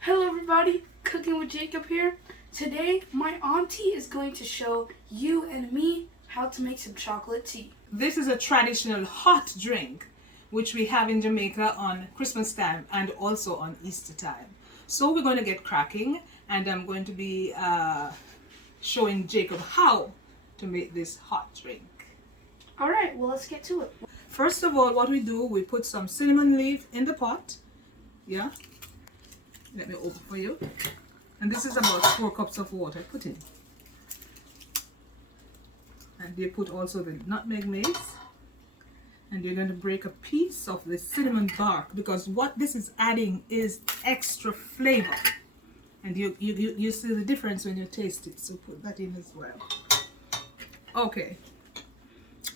Hello everybody, Cooking with Jacob here. Today my auntie is going to show you and me how to make some chocolate tea. This is a traditional hot drink which we have in Jamaica on Christmas time and also on Easter time. So we're going to get cracking, and I'm going to be showing Jacob how to make this hot drink. Alright, well let's get to it. First of all, what we do, we put some cinnamon leaf in the pot. Yeah. Let me open for you. And this is about 4 cups of water. Put in. And they put also the nutmeg mace. And you're going to break a piece of the cinnamon bark, because what this is adding is extra flavor. And you see the difference when you taste it. So put that in as well. Okay.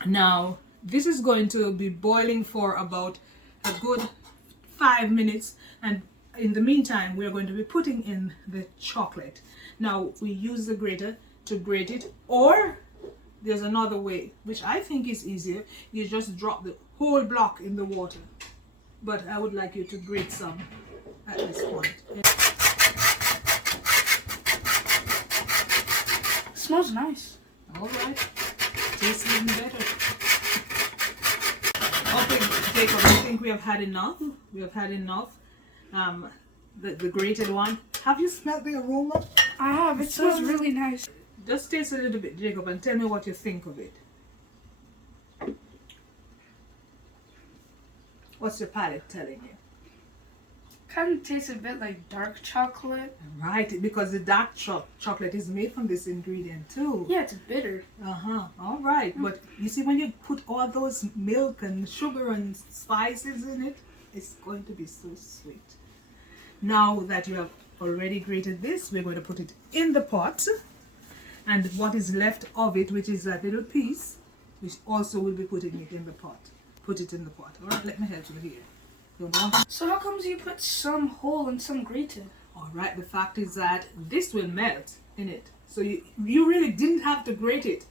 Now, this is going to be boiling for about a good 5 minutes. And in the meantime, we're going to be putting in the chocolate. Now, we use the grater to grate it, or there's another way, which I think is easier. You just drop the whole block in the water. But I would like you to grate some at this point. It smells nice. All right. Tastes even better. Okay, Jacob, I think we have had enough. We have had enough. The grated one. Have you smelled the aroma? I have, it smells really nice. Just taste a little bit, Jacob, and tell me what you think of it. What's your palate telling you? Kind of tastes a bit like dark chocolate. Right, because the dark chocolate is made from this ingredient too. Yeah, it's bitter. All right. But you see, when you put all those milk and sugar and spices in it, it's going to be so sweet. Now that you have already grated this, we're going to put it in the pot. And what is left of it, which is that little piece, which also will be putting it in the pot. Put it in the pot. All right, let me help you here. So how comes you put some whole and some grated? All right, the fact is that this will melt in it. So you really didn't have to grate it.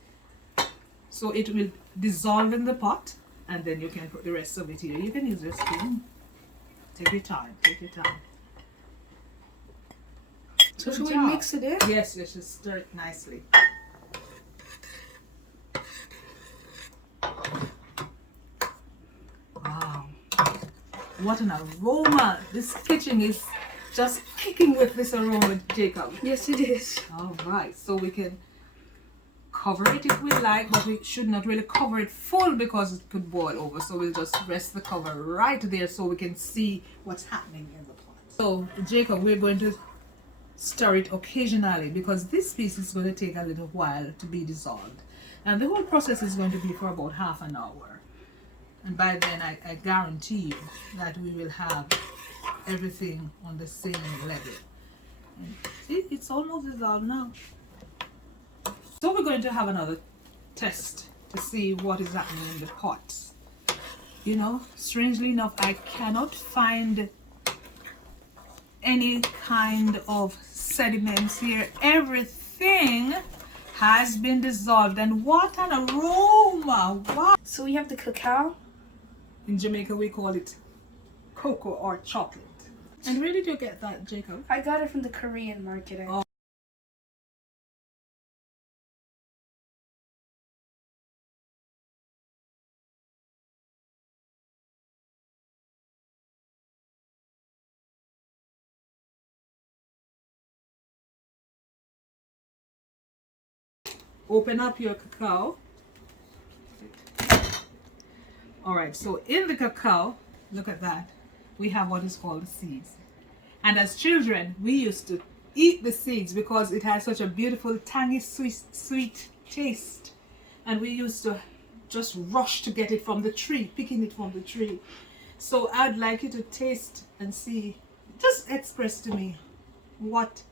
So it will dissolve in the pot, and then you can put the rest of it here. You can use your spoon. Take your time, take your time. So should we mix it in? Yes, you should stir it nicely. Wow. What an aroma. This kitchen is just kicking with this aroma, Jacob. Yes, it is. All right, so we can cover it if we like, but we should not really cover it full because it could boil over. So we'll just rest the cover right there so we can see what's happening in the pot. So, Jacob, we're going to stir it occasionally because this piece is going to take a little while to be dissolved. And the whole process is going to be for about half an hour. And by then, I guarantee you that we will have everything on the same level. And see, it's almost dissolved now. So we're going to have another test to see what is happening in the pot. You know, strangely enough, I cannot find any kind of sediments here. Everything has been dissolved, and what an aroma! Wow! So we have the cacao. In Jamaica, we call it cocoa or chocolate. And where did you get that, Jacob? I got it from the Korean market. Oh. Open up your cacao. All right, so in the cacao, look at that, we have what is called the seeds. And as children, we used to eat the seeds because it has such a beautiful, tangy, sweet taste. And we used to just rush to get it from the tree, picking it from the tree. So I'd like you to taste and see, just express to me what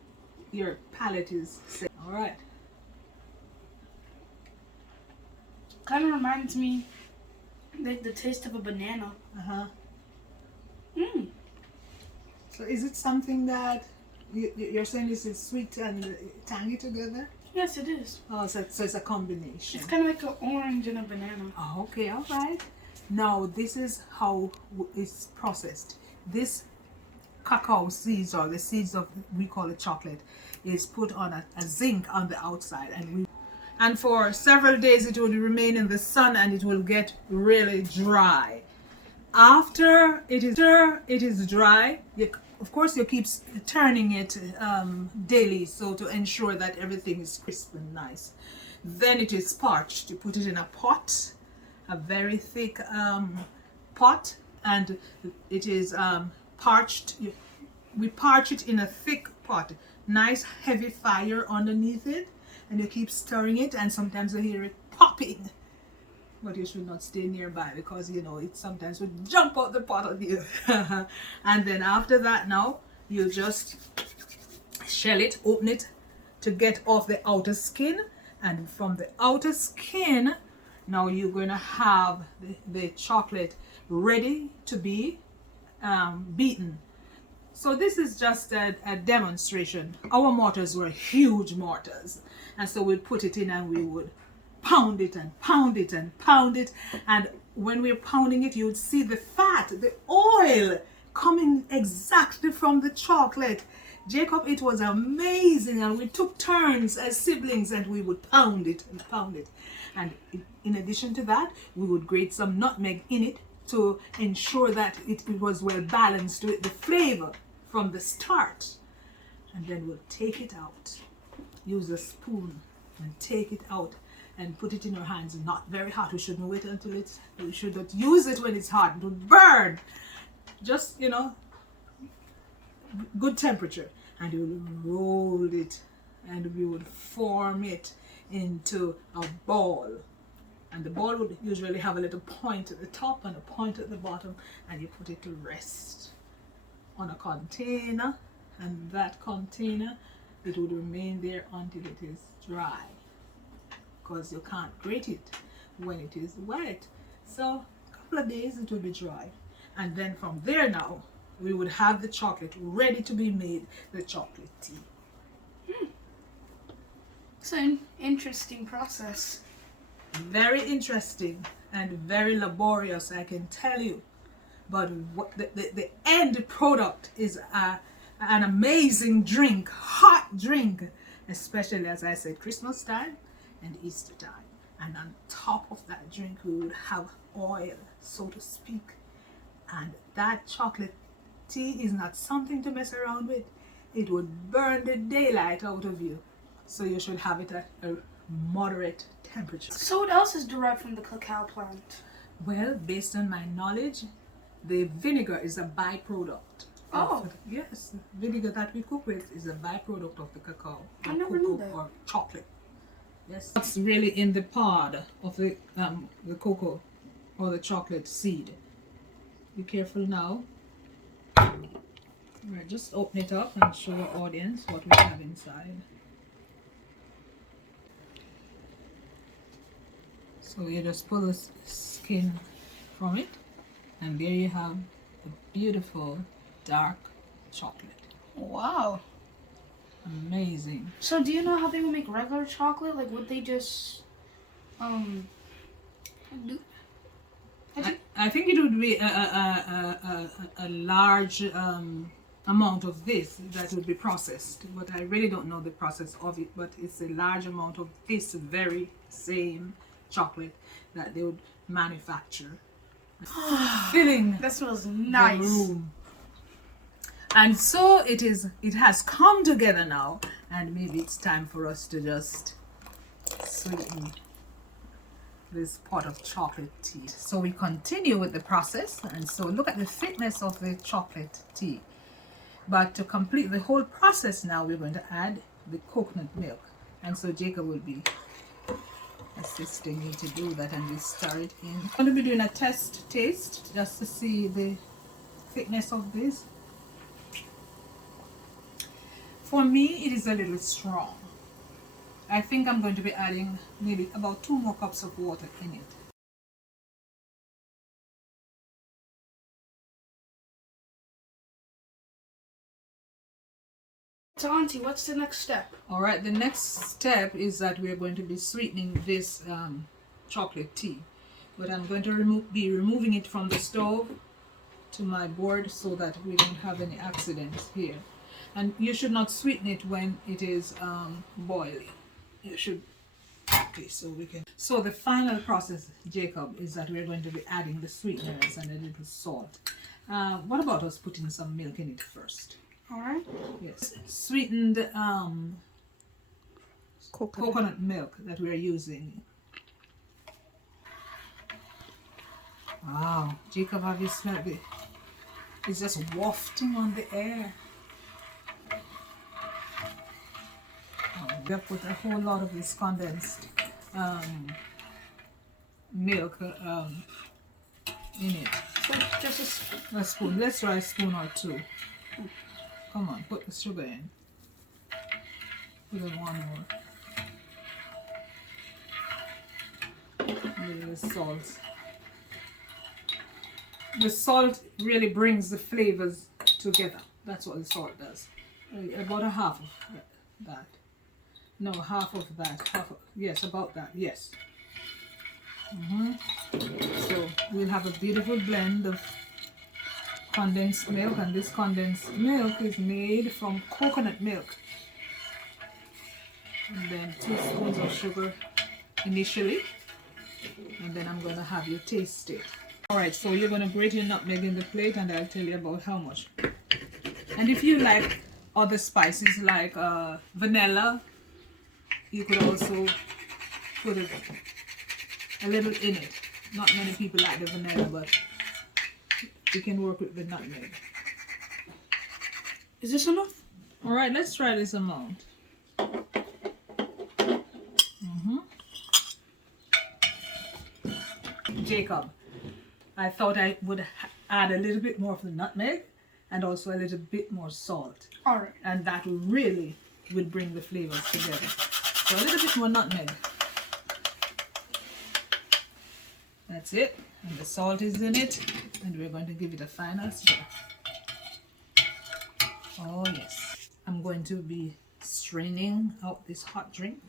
your palate is saying. All right. Kind of reminds me like the taste of a banana. So is it something that you're saying this is sweet and tangy together? Yes, it is. Oh, so it's a combination. It's kind of like an orange and a banana. Oh, okay, all right. Now this is how it's processed. This cacao seeds, or the seeds of, we call it chocolate, is put on a zinc on the outside, and for several days it will remain in the sun and it will get really dry. After it is dry, of course you keep turning it daily, so to ensure that everything is crisp and nice. Then it is parched. You put it in a pot, a very thick pot, and it is parched. We parch it in a thick pot, nice heavy fire underneath it, and you keep stirring it, and sometimes you hear it popping. But you should not stay nearby, because you know it sometimes would jump out the pot on you. And then after that, now you just shell it, open it to get off the outer skin, and from the outer skin, now you're going to have the chocolate ready to be beaten. So this is just a demonstration. Our mortars were huge mortars, and so we'd put it in and we would pound it and pound it and pound it, and when we're pounding it, you'd see the fat, the oil coming exactly from the chocolate. Jacob, it was amazing, and we took turns as siblings and we would pound it and pound it. And in addition to that, we would grate some nutmeg in it to ensure that it was well balanced with the flavor from the start. And then we'll take it out, use a spoon and take it out and put it in your hands. Not very hot. We shouldn't wait until we should not use it when it's hot. It would burn. Just, you know, good temperature. And you will roll it, and we would form it into a ball. And the ball would usually have a little point at the top and a point at the bottom, and you put it to rest on a container, and that container, it would remain there until it is dry, because you can't grate it when it is wet. So a couple of days it will be dry, and then from there now we would have the chocolate ready to be made, the chocolate tea. It's an interesting process. Very interesting and very laborious, I can tell you. But what the end product is an amazing drink, hot drink, especially, as I said, Christmas time and Easter time. And on top of that drink, we would have oil, so to speak. And that chocolate tea is not something to mess around with. It would burn the daylight out of you. So you should have it at a moderate temperature. So what else is derived from the cacao plant? Well, based on my knowledge, the vinegar is a byproduct. Oh. Yes, vinegar that we cook with is a byproduct of the cacao. I never knew that. Or chocolate. Yes, that's really in the pod of the cocoa or the chocolate seed. Be careful now. Right, just open it up and show our audience what we have inside. So you just pull the skin from it, and there you have the beautiful dark chocolate. Wow. Amazing. So do you know how they would make regular chocolate? Like, would they just do? I think it would be a large amount of this that would be processed, but I really don't know the process of it. But it's a large amount of this very same chocolate that they would manufacture, filling That smells nice. the room. And so it has come together now, and maybe it's time for us to just sweeten this pot of chocolate tea. So we continue with the process, and so look at the thickness of the chocolate tea. But to complete the whole process now, we're going to add the coconut milk, and so Jacob will be assisting me to do that, and we stir it in. I'm going to be doing a test taste just to see the thickness of this. For me, it is a little strong. I think I'm going to be adding maybe about 2 more cups of water in it. So Auntie, what's the next step? All right, the next step is that we're going to be sweetening this chocolate tea. But I'm going to be removing it from the stove to my board so that we don't have any accidents here. And you should not sweeten it when it is boiling. You should. Okay, so we can. So the final process, Jacob, is that we're going to be adding the sweeteners and a little salt. What about us putting some milk in it first? All right. Yes, sweetened coconut milk that we're using. Wow, Jacob, have you smelled it? It's just wafting on the air. We have put a whole lot of this condensed milk in it. So just A spoon. Let's try a spoon or two. Come on, put the sugar in. Put in one more. A little salt. The salt really brings the flavors together. That's what the salt does. About a half of that. No, half of that. Yes, about that. Yes. So we'll have a beautiful blend of condensed milk, and this condensed milk is made from coconut milk. And then 2 spoons of sugar initially, and then I'm going to have you taste it. Alright, so you're going to grate your nutmeg in the plate, and I'll tell you about how much. And if you like other spices like vanilla, you could also put a little in it. Not many people like the vanilla, but you can work with the nutmeg. is this enough? Alright, let's try this amount. Jacob, I thought I would add a little bit more of the nutmeg and also a little bit more salt. All right. And that really will bring the flavors together. So a little bit more nutmeg. That's it. And the salt is in it. And we're going to give it a final stir. Oh yes. I'm going to be straining out this hot drink.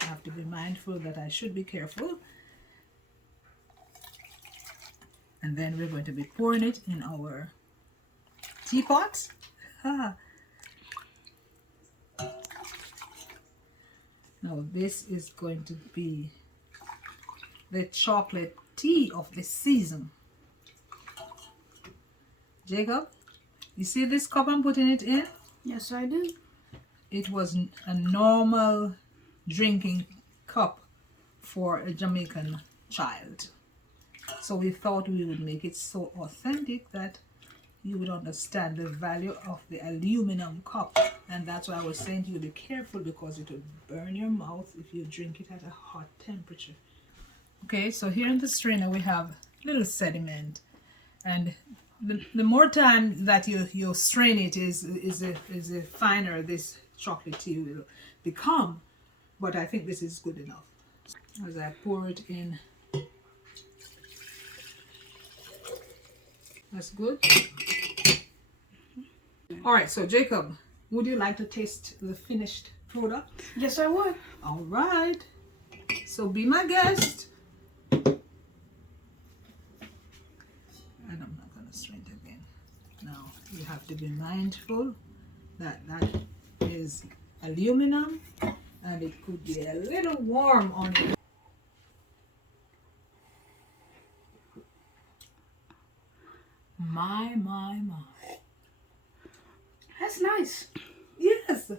I have to be mindful that I should be careful. And then we're going to be pouring it in our teapot. Now this is going to be the chocolate tea of the season. Jacob, you see this cup I'm putting it in? Yes, I do. It was a normal drinking cup for a Jamaican child. So we thought we would make it so authentic that you would understand the value of the aluminum cup. And that's why I was saying to you, be careful because it will burn your mouth if you drink it at a hot temperature. Okay, so here in the strainer we have little sediment. And the more time that you strain it is the finer this chocolate tea will become. But I think this is good enough. As I pour it in. That's good. All right, so Jacob, would you like to taste the finished product? Yes, I would. All right. So be my guest. And I'm not going to strain it again. Now, you have to be mindful that that is aluminum and it could be a little warm on it. My. That's nice. Yes.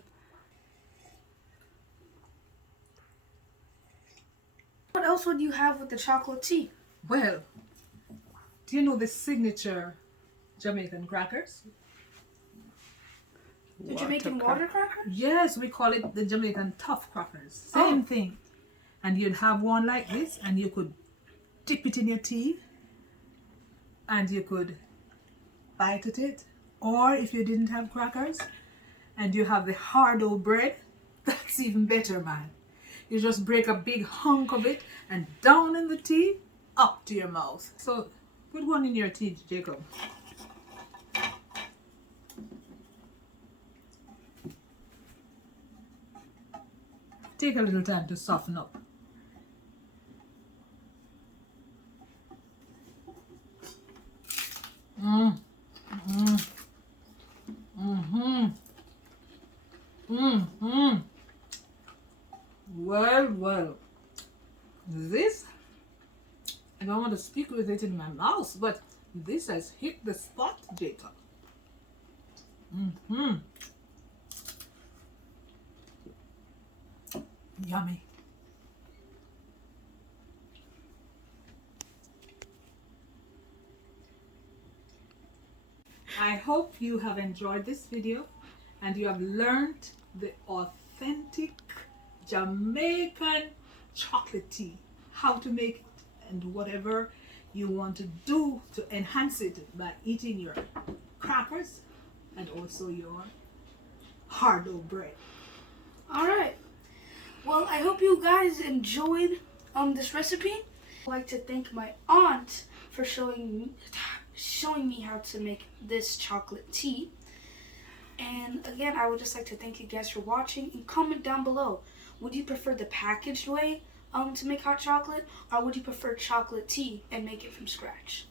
What else would you have with the chocolate tea? Well, do you know the signature Jamaican crackers? The Jamaican water cracker? Yes, we call it the Jamaican tough crackers. Same thing. And you'd have one like this and you could dip it in your tea and you could bite at it. Or if you didn't have crackers and you have the hard old bread, that's even better, man. You just break a big hunk of it and down in the tea, up to your mouth. So put one in your tea, Jacob. Take a little time to soften up. Well. This, I don't want to speak with it in my mouth, but this has hit the spot, Jacob. Yummy. I hope you have enjoyed this video and you have learned the authentic Jamaican chocolate tea, how to make it, and whatever you want to do to enhance it by eating your crackers and also your hard-dough bread. All right. Well, I hope you guys enjoyed this recipe. I'd like to thank my aunt for showing me how to make this chocolate tea. And again, I would just like to thank you guys for watching, and comment down below. Would you prefer the packaged way to make hot chocolate, or would you prefer chocolate tea and make it from scratch?